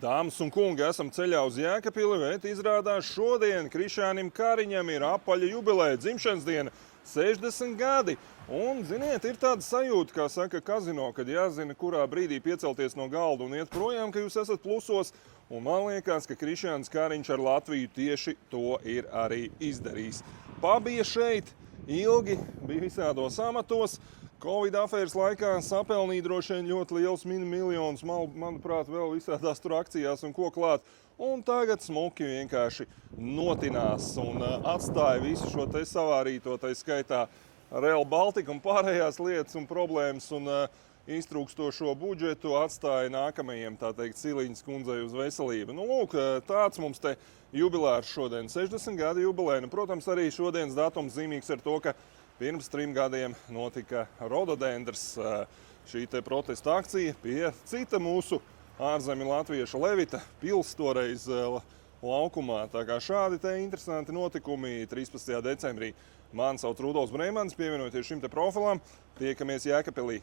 Dāmas un kungi, esam ceļā uz Jēkabpili, bet izrādās šodien Krišjānim Kariņam ir apaļa jubileja, dzimšanas diena, 60 gadi. Un, ziniet, ir tāda sajūta, kā saka kazino, kad jāzina, kurā brīdī piecelties no galda un iet projām, ka jūs esat plusos. Un man liekas, ka Krišjāns Kariņš ar Latviju tieši to ir arī izdarījis. Pabija šeit ilgi, bija visādos amatos. Covid afēras laikā sapelnīja droši vien ļoti liels miljonus, manuprāt, vēl visādās tur akcijās un ko klāt. Un tagad smuki vienkārši notinās un atstāja visu šo te savārīto, tai skaitā Rail Baltica un pārējās lietas un problēmas un iztrūkstošo budžetu atstāja nākamajiem, tā teikt, Siliņas kundzei uz veselību. Nu, lūk, tāds mums te jubilērs šodien, 60 gadi jubilē. Nu, protams, arī šodienas datums zīmīgs ar to, ka pirms 3 gadiem notika Rododendrs, šī te protesta akcija pie cita mūsu ārzemju latvieša Levita pils toreiz laukumā. Tā kā šādi te interesanti notikumi 13. decembrī. Mani sauc Rudolfs Brēmanis, pievienojoties šim te profilam, tiekamies Jēkabpilī.